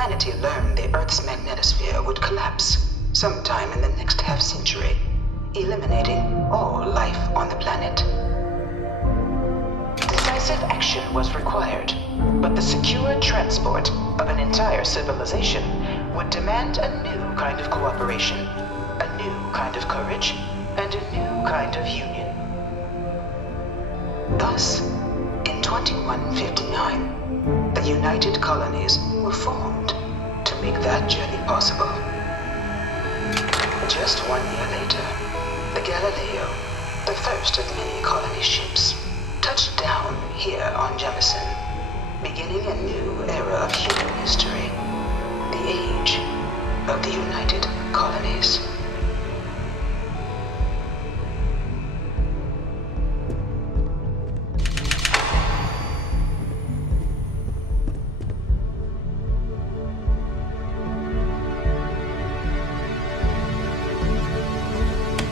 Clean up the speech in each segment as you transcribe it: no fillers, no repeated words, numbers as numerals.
humanity learned the Earth's magnetosphere would collapse sometime in the next half-century, eliminating all life on the planet. Decisive action was required, but the secure transport of an entire civilization would demand a new kind of cooperation, a new kind of courage, and a new kind of union. Thus, in 2159, the United Colonies were formed to make that journey possible. Just 1 year later, the Galileo, the first of many colony ships, touched down here on Jemison, beginning a new era of human history, the age of the United Colonies.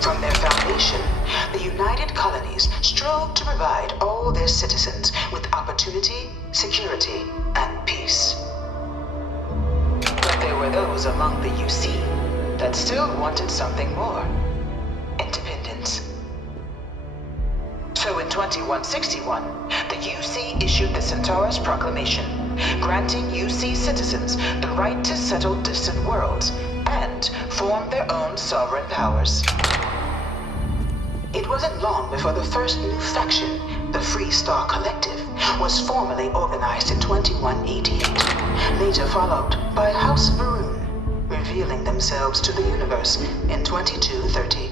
From their foundation, the United Colonies strove to provide all their citizens with opportunity, security, and peace. But there were those among the UC that still wanted something more: independence. So in 2161, the UC issued the Centaurus Proclamation, granting UC citizens the right to settle distant worlds and form their own sovereign powers. It wasn't long before the first new faction, the Free Star Collective, was formally organized in 2188, later followed by House Varun, revealing themselves to the universe in 2230.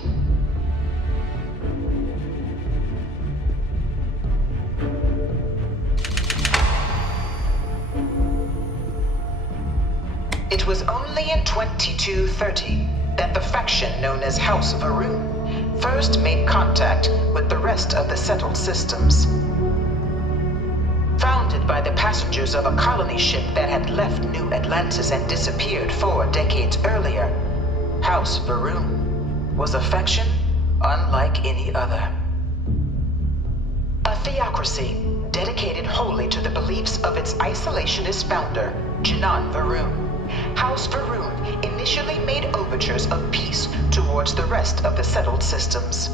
It was only in 2230 that the faction known as House Varun first made contact with the rest of the settled systems. Founded by the passengers of a colony ship that had left New Atlantis and disappeared 4 decades earlier, House Varun was a faction unlike any other. A theocracy dedicated wholly to the beliefs of its isolationist founder, Janan Varun. House Varun initially made overtures of peace towards the rest of the settled systems.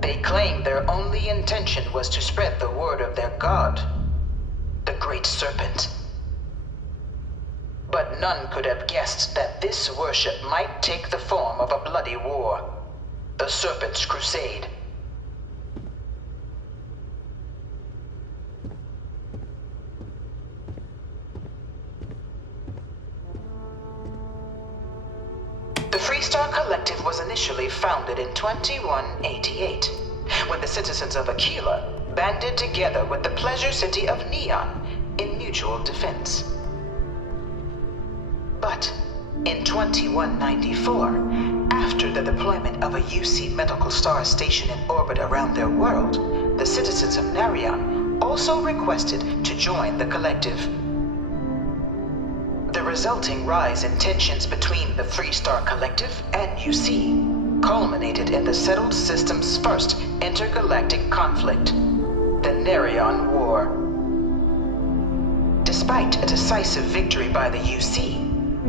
They claimed their only intention was to spread the word of their god, the Great Serpent. But none could have guessed that this worship might take the form of a bloody war, the Serpent's Crusade. The Freestar Collective was initially founded in 2188, when the citizens of Aquila banded together with the pleasure city of Neon in mutual defense. But in 2194, after the deployment of a UC medical star station in orbit around their world, the citizens of Narion also requested to join the collective. The resulting rise in tensions between the Freestar Collective and UC culminated in the settled system's first intergalactic conflict, the Narion War. Despite a decisive victory by the UC,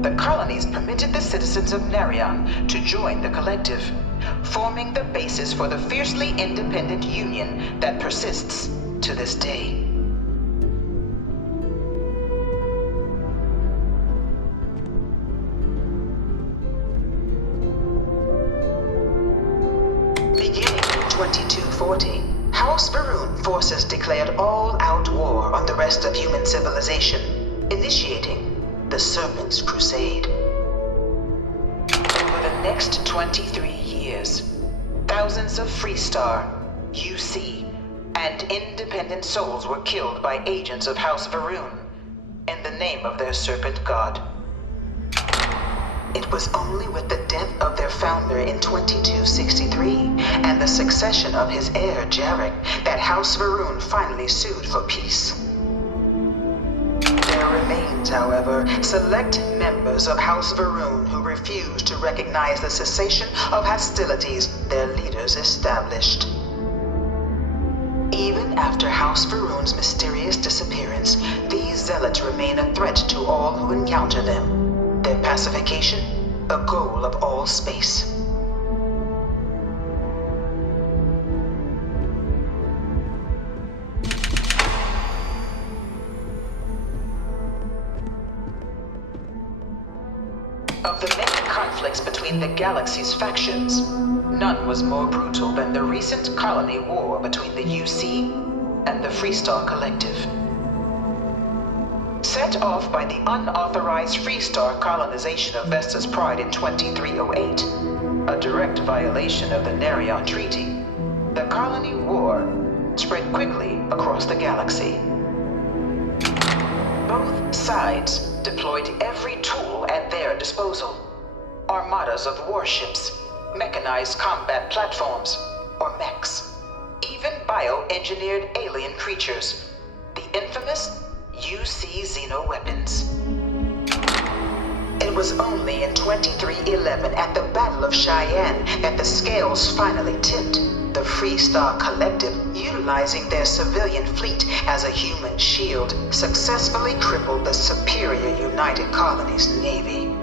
the colonies permitted the citizens of Narion to join the collective, forming the basis for the fiercely independent union that persists to this day. Beginning in 2240, House Varun forces declared all-out war on the rest of human civilization, initiating the Serpent's Crusade. Over the next 23 years, thousands of Freestar, UC, and independent souls were killed by agents of House Varun in the name of their serpent god. It was only with the death of their founder in 2263 and the succession of his heir, Jarek, that House Varun finally sued for peace. There remains, however, select members of House Varun who refuse to recognize the cessation of hostilities their leaders established. Even after House Faroon's mysterious disappearance, these zealots remain a threat to all who encounter them. Their pacification, a goal of all space. Of the many conflicts between the galaxy's factions, none was more brutal than the recent colony war between the UC and the Freestar Collective. Set off by the unauthorized Freestar colonization of Vesta's Pride in 2308, a direct violation of the Nerion Treaty, the colony war spread quickly across the galaxy. Both sides deployed every tool at their disposal. Armadas of warships, mechanized combat platforms, or mechs. Even bioengineered alien creatures. The infamous UC xeno-weapons. It was only in 2311 at the Battle of Cheyenne that the scales finally tipped. The Freestar Collective, utilizing their civilian fleet as a human shield, successfully crippled the superior United Colonies Navy.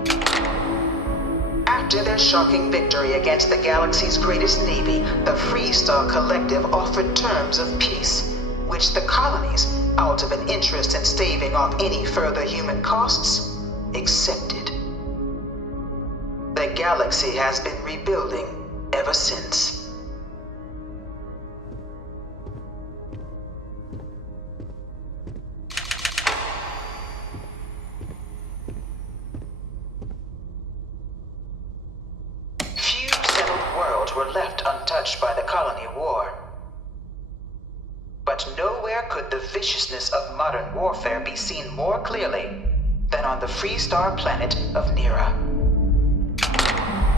After their shocking victory against the galaxy's greatest navy, the Freestar Collective offered terms of peace, which the colonies, out of an interest in staving off any further human costs, accepted. The galaxy has been rebuilding ever since. Were left untouched by the colony war. But nowhere could the viciousness of modern warfare be seen more clearly than on the Freestar planet of Nera.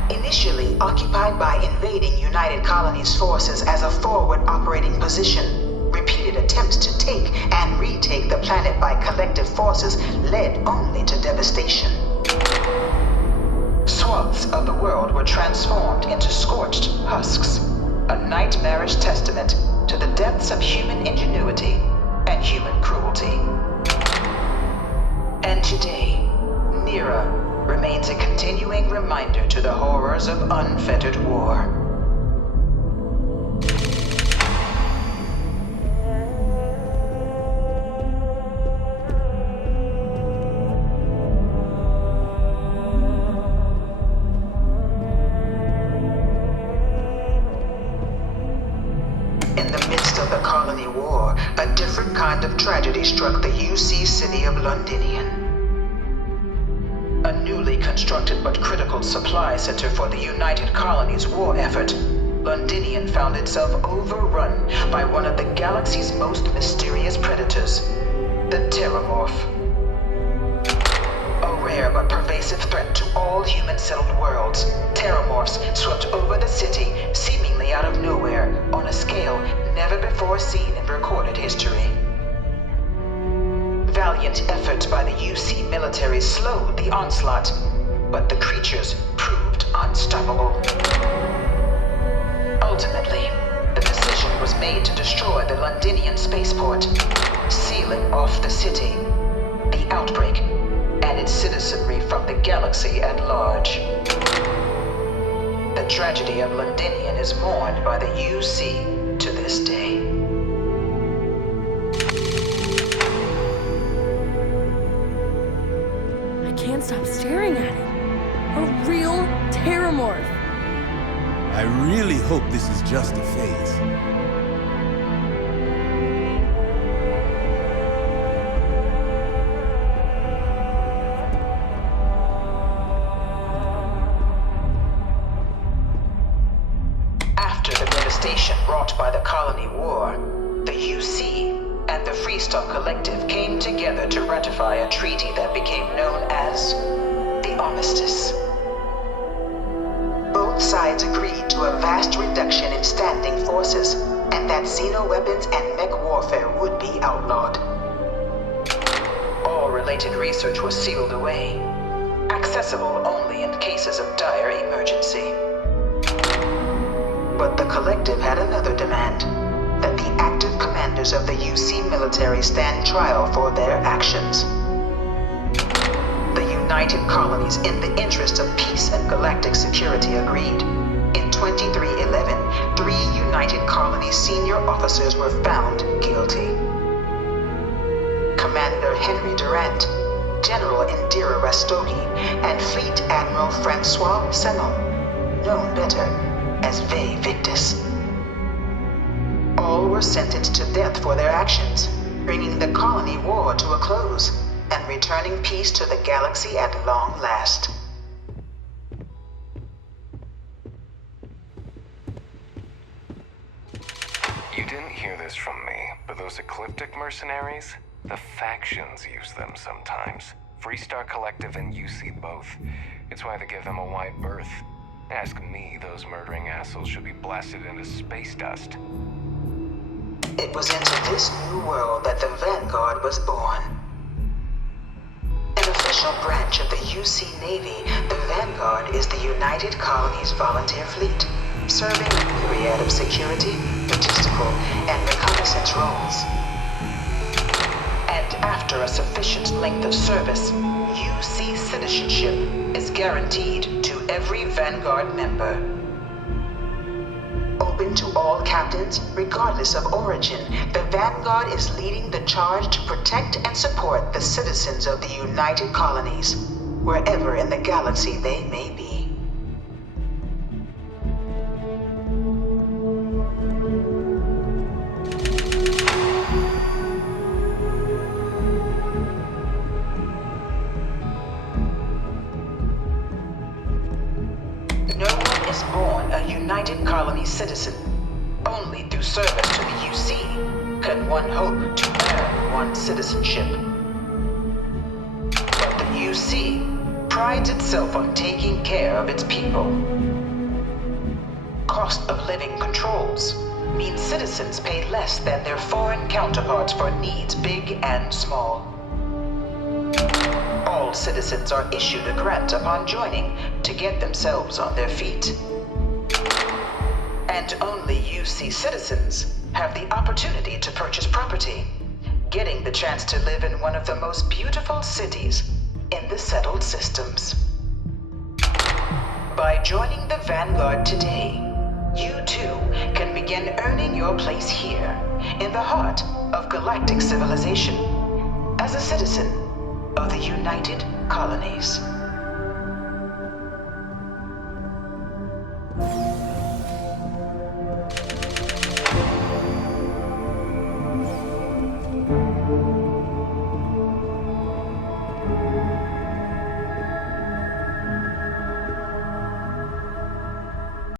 Initially occupied by invading United Colonies forces as a forward operating position, repeated attempts to take and retake the planet by collective forces led only to devastation. Swaths of the world were transformed into scorched husks, a nightmarish testament to the depths of human ingenuity and human cruelty. And today, Nera remains a continuing reminder to the horrors of unfettered war. Tragedy struck the UC city of Londinian. A newly constructed but critical supply center for the United Colonies war effort, Londinian found itself overrun by one of the galaxy's most mysterious predators, the Terramorph. A rare but pervasive threat to all human-settled worlds, Terramorphs swept over the city, seemingly out of nowhere, on a scale never before seen in recorded history. Valiant efforts by the UC military slowed the onslaught, but the creatures proved unstoppable. Ultimately, the decision was made to destroy the Londinian spaceport, sealing off the city, the outbreak, and its citizenry from the galaxy at large. The tragedy of Londinian is mourned by the UC to this day. I can't stop staring at it. A real Terramorph. I really hope this is just a phase. After the devastation wrought by the colony war, the UC and the Freestar Collective came together to ratify a treaty that became known as the Armistice. Both sides agreed to a vast reduction in standing forces, and that xeno-weapons and mech warfare would be outlawed. All related research was sealed away, accessible only in cases of dire emergency. But the Collective had another demand, that the active commanders of the UC military stand trial for their actions. The United Colonies, in the interest of peace and galactic security, agreed. In 2311, 3 United Colonies senior officers were found guilty. Commander Henry Durant, General Indira Rastogi, and Fleet Admiral Francois Sanon, known better as Ve Victus. All were sentenced to death for their actions, bringing the colony war to a close and returning peace to the galaxy at long last. You didn't hear this from me, but those ecliptic mercenaries, the factions use them sometimes. Freestar Collective and UC both. It's why they give them a wide berth. Ask me, those murdering assholes should be blasted into space dust. It was into this new world that the Vanguard was born. An official branch of the UC Navy, the Vanguard is the United Colonies Volunteer Fleet, serving a myriad of security, logistical, and reconnaissance roles. And after a sufficient length of service, UC citizenship is guaranteed to every Vanguard member. Open to all captains, regardless of origin, the Vanguard is leading the charge to protect and support the citizens of the United Colonies, wherever in the galaxy they may be. No one is born a United Colony citizen. Only through service to the UC can one hope to earn one's citizenship. But the UC prides itself on taking care of its people. Cost of living controls mean citizens pay less than their foreign counterparts for needs big and small. All citizens are issued a grant upon joining to get themselves on their feet. And only UC citizens have the opportunity to purchase property, getting the chance to live in one of the most beautiful cities in the settled systems. By joining the Vanguard today, you too can begin earning your place here, in the heart of galactic civilization, as a citizen of the United Colonies.